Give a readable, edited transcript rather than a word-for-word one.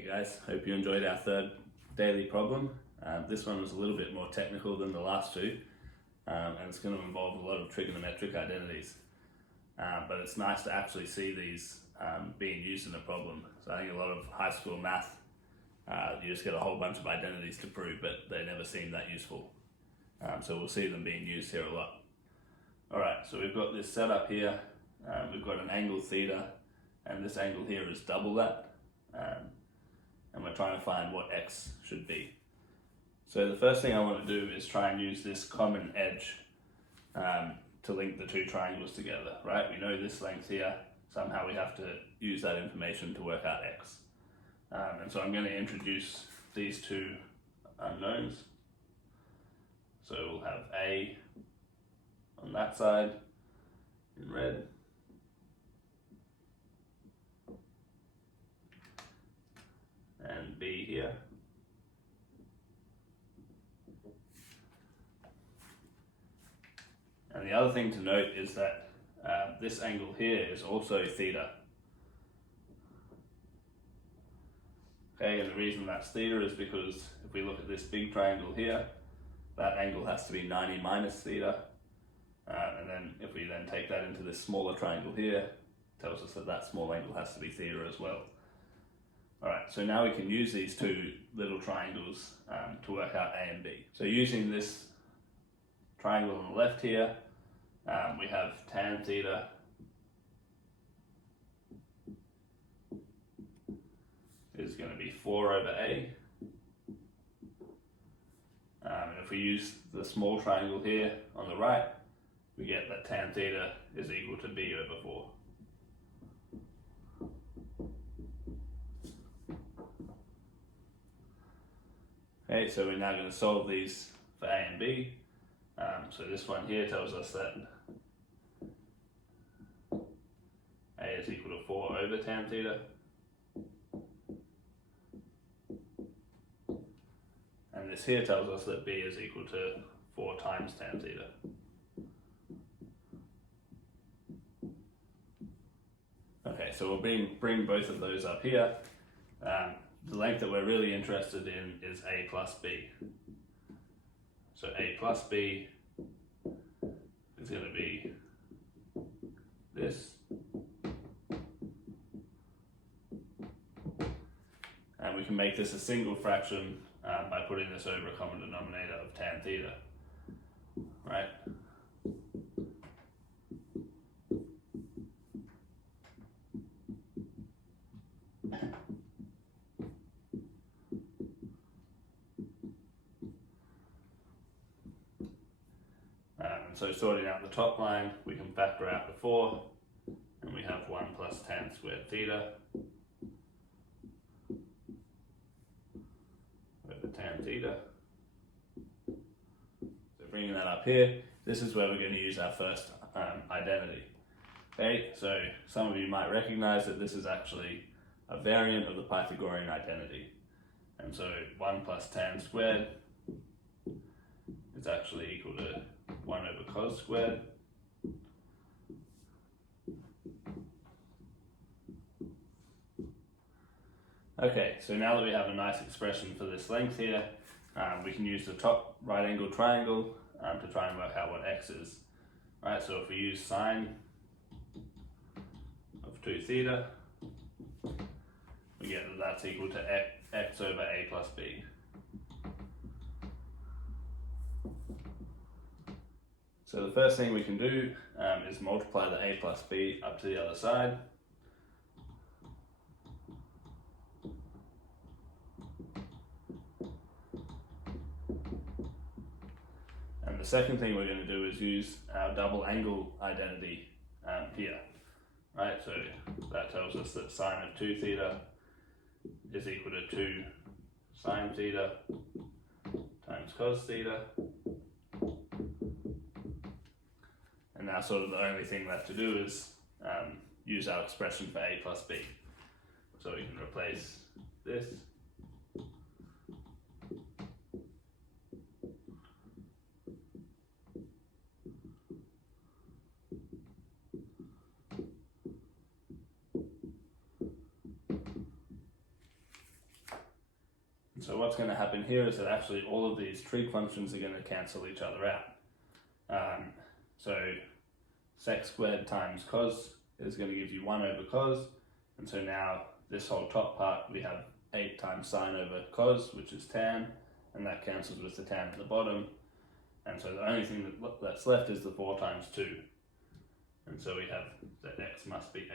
Hey guys, hope you enjoyed our third daily problem. This one was a little bit more technical than the last two, and it's going to involve a lot of trigonometric identities. But it's nice to actually see these being used in a problem. So I think a lot of high school math, you just get a whole bunch of identities to prove, but they never seem that useful. So we'll see them being used here a lot. Alright, so we've got this set up here. We've got an angle theta, and this angle here is double that. And we're trying to find what x should be. So the first thing I want to do is try and use this common edge to link the two triangles together, right? We know this length here, somehow we have to use that information to work out x. And so I'm going to introduce these two unknowns. So we'll have A on that side in red, and B here. And the other thing to note is that this angle here is also theta. Okay, and the reason that's theta is because if we look at this big triangle here, that angle has to be 90 minus theta. And then if we then take that into this smaller triangle here, it tells us that that small angle has to be theta as well. Alright, so now we can use these two little triangles to work out A and B. So using this triangle on the left here, we have tan theta is going to be 4 over A. And if we use the small triangle here on the right, we get that tan theta is equal to B over 4. Okay, so we're now going to solve these for A and B. So this one here tells us that A is equal to 4 over tan theta. And this here tells us that B is equal to 4 times tan theta. Okay, so we'll bring both of those up here. The length that we're really interested in is A plus B. So A plus B is going to be this. And we can make this a single fraction by putting this over a common denominator of tan theta, right? And so sorting out the top line, we can factor out the 4, and we have 1 plus tan squared theta over tan theta. So bringing that up here, this is where we're going to use our first identity. Okay, so some of you might recognize that this is actually a variant of the Pythagorean identity. And so 1 plus tan squared is actually equal to 1 over cos squared. Okay, so now that we have a nice expression for this length here, we can use the top right angle triangle to try and work out what x is. Right, so if we use sine of 2 theta, we get that that's equal to x over A plus B. So the first thing we can do is multiply the A plus B up to the other side. And the second thing we're going to do is use our double angle identity here. Right, so that tells us that sine of 2 theta is equal to 2 sine theta times cos theta. And now sort of the only thing left to do is use our expression for A plus B. So we can replace this . So what's going to happen here is that actually all of these trig functions are going to cancel each other out. So sec squared times cos is going to give you 1 over cos, and so now this whole top part we have 8 times sine over cos, which is tan, and that cancels with the tan at the bottom, and so the only thing that's left is the 4 times 2, and so we have that x must be 8.